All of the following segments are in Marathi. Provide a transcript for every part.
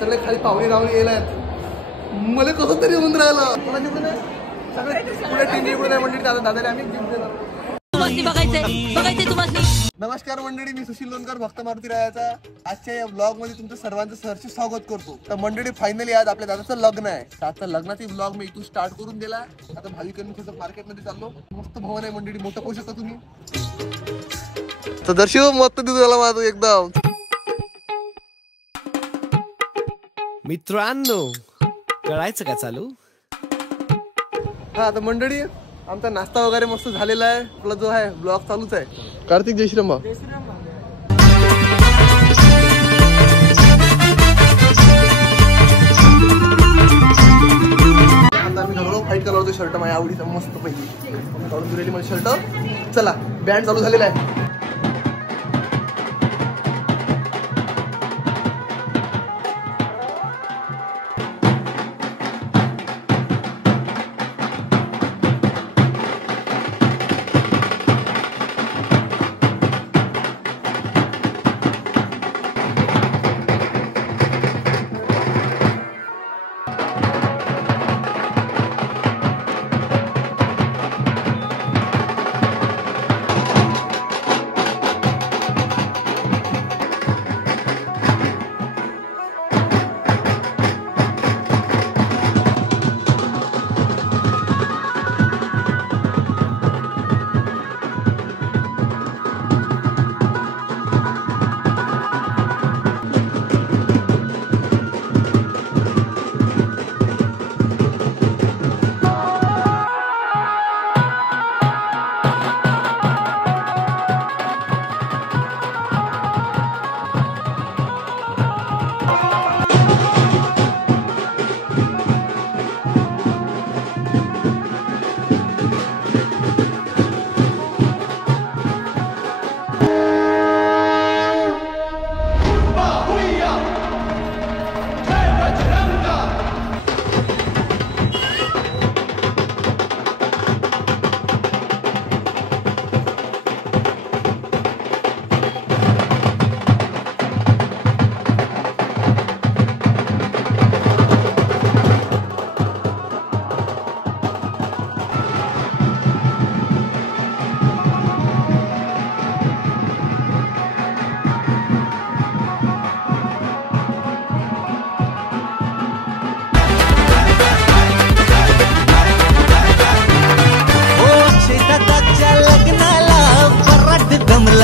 सगळे खाली पाहुणे राहून गेलात. मला कसं तरी होऊन राहिलं. सगळे पुढे टीम पुढे मंडळी दादाला आम्ही गिफ्ट देणार. नमस्कार मंडळी, मी सुशील लोणकर, भक्त मारुती रायाचा. आजच्या या ब्लॉग मध्ये तुमचं सर्वांचं सहर्ष स्वागत करतो. तर मंडळी फायनली आज आपल्या दादाचं लग्न आहे. आजचा लग्नाची ब्लॉग मी इथून स्टार्ट करून दिला. आता भाविकांनी थोडं मार्केटमध्ये चाललो. मस्त भवन आहे मंडळी, मोठं पाहू शकता तुम्ही. तर दर्शक मस्त दिसू झाला माझं एकदम. मित्रांनो कळायचं का चालू? हा आता मंडळी आमचा नाश्ता वगैरे मस्त झालेला आहे. आपला जो आहे ब्लॉग चालूच आहे. कार्तिक जय श्रीराम भाऊ. आता मी घालून व्हाईट कलरचा शर्ट माझ्या आवडीचा मस्त पैकी काढून दिलेली माझी शर्ट. चला बँड चालू झालेला आहे.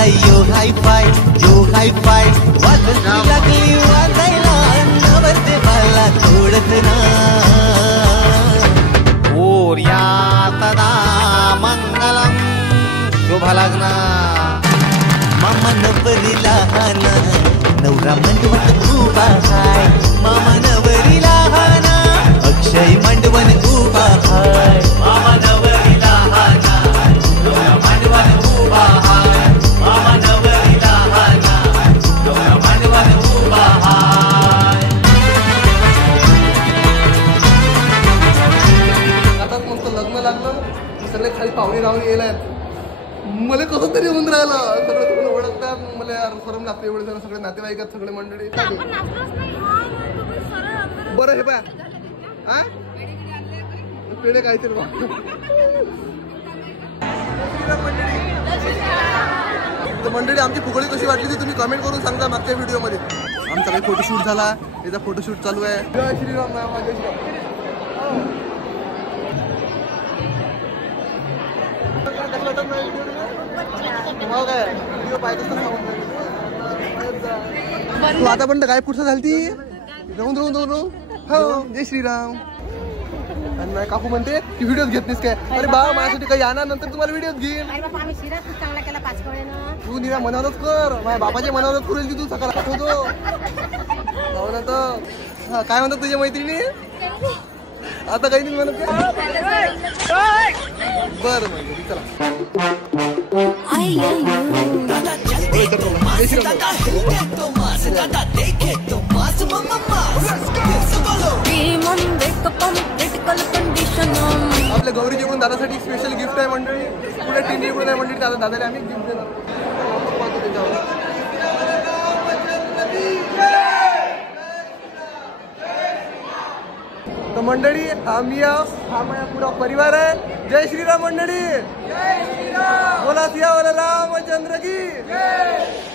यो हाय फाय लागली वाजायला नवरदेवाला थोडत ना. ओर्या तदा मंगलम शुभ लग्न. मामा नवरी लहान नवरा मंडवत उभा हाय. मामा नवरी लहान अक्षय मंडवन उभा हाय. मामा नवरी लहान नवरा मंडवन उभा हाय. मामा नवरी लहान नवरा मंडवन उभा हाय. आता मस्त लग्न लागलं. सगळे खाली पाहुणे राहून गेलात. मला कसं तरी होऊन राहिलं. सगळे तुम्हाला ओळखतात. मला सरम लागते. एवढे जण सगळे नातेवाईक आहेत सगळे मंडळी. बरं हे बा हा पेढे काहीतरी बा मंडळी. आमची फुगडी कशी वाटली ती तुम्ही कमेंट करून सांगा. मागच्या व्हिडिओमध्ये आमचा काही फोटोशूट झाला. याचा फोटोशूट चालू आहे. जय श्रीराम. जय श्रीराम. तू आता पण काय पुढचं झाली राहून राहून राहून. हो जय श्रीराम. आणि काकू म्हणते की व्हिडिओ घेत नाहीस काय. अरे बा माझ्यासाठी काही आणा, नंतर तुम्हाला व्हिडिओ घेईन. तू निरा मनावरच कर. माझ्या बाबाच्या मनावरच करेल तू. सकाळ आठवतो काय म्हणतात तुझ्या मैत्रिणी. आता काही नाही म्हणत. बरं म्हणजे चला. आपल्या गौरीकडून दादासाठी स्पेशल गिफ्ट आहे मंडळी. पुढे टीम कडून आहे मंडळी. दादाला आम्ही गिफ्ट देणार. तर मंडळी आम्ही हा माझा पुरा परिवार आहे. जय श्रीराम मंडळी. जय श्रीराम. बोला सियावर रामचंद्र की जय.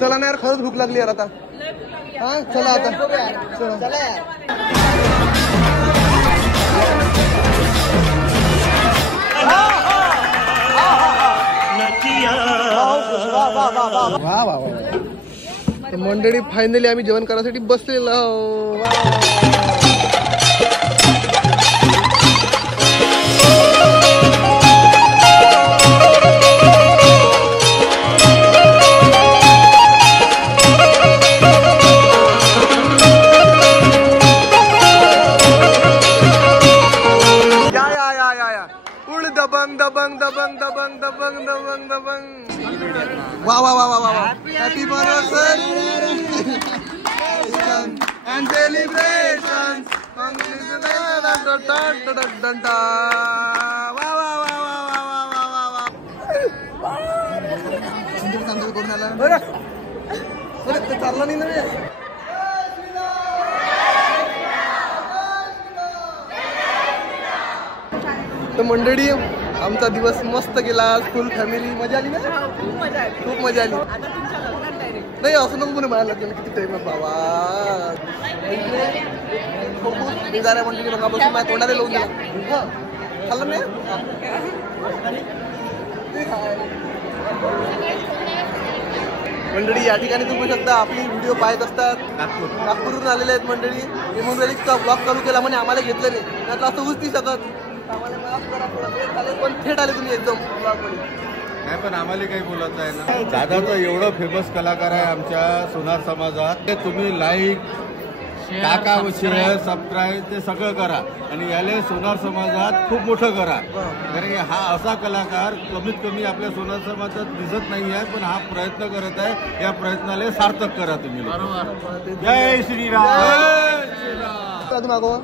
चला ना यार, खरंच भूक लागली यार आता. हा चला आता चला यार. तर मंडळी फायनली आम्ही जेवण करायसाठी बसलेलो आहोत. दबंग दबंग दबंग दबंग दबंग दबंग दबंग. वा वा वा वा वा. Happy birthday and celebrations. वा वा वा वा वा वा वा वा वा. करून आला बरं चालला नाही ना. तर मंडळी आमचा दिवस मस्त गेला. फुल फॅमिली मजा आली ना. खूप मजा आली. नाही असं नको म्हणे, मला लग्न किती टाइम आहे बाबा. जाण्या मंडळी रंगापासून माझ्या तोंडाला लावून दिला. खाल्लं नाही मंडळी. या ठिकाणी तुम्ही शकता आपली व्हिडिओ पाहत असतात. नागपूरवरून आलेले आहेत मंडळी. मी म्हणून ब्लॉग चालू केला म्हणे, आम्हाला घेतलं नाही. त्यातलं असं होऊच नाही शकत. आम्हाला माफ करा, थोडा लेट आले पण थेट आले तुम्ही एकदम ब्लॉगमध्ये. नाही पण आम्हाला काही बोलायचं आहे ना. दादा तर एवढं फेमस कलाकार आहे आमच्या सोनार समाजात. तुम्ही लाईक टाका, शेअर, सबस्क्राईब ते सगळं करा आणि याले सोनार समाजात खूप मोठं करा. कारण की हा असा कलाकार कमीत कमी आपल्या सोनार समाजात दिसत नाही आहे, पण हा प्रयत्न करत आहे. या प्रयत्नाला सार्थक करा तुम्ही. जय श्रीराम. मागो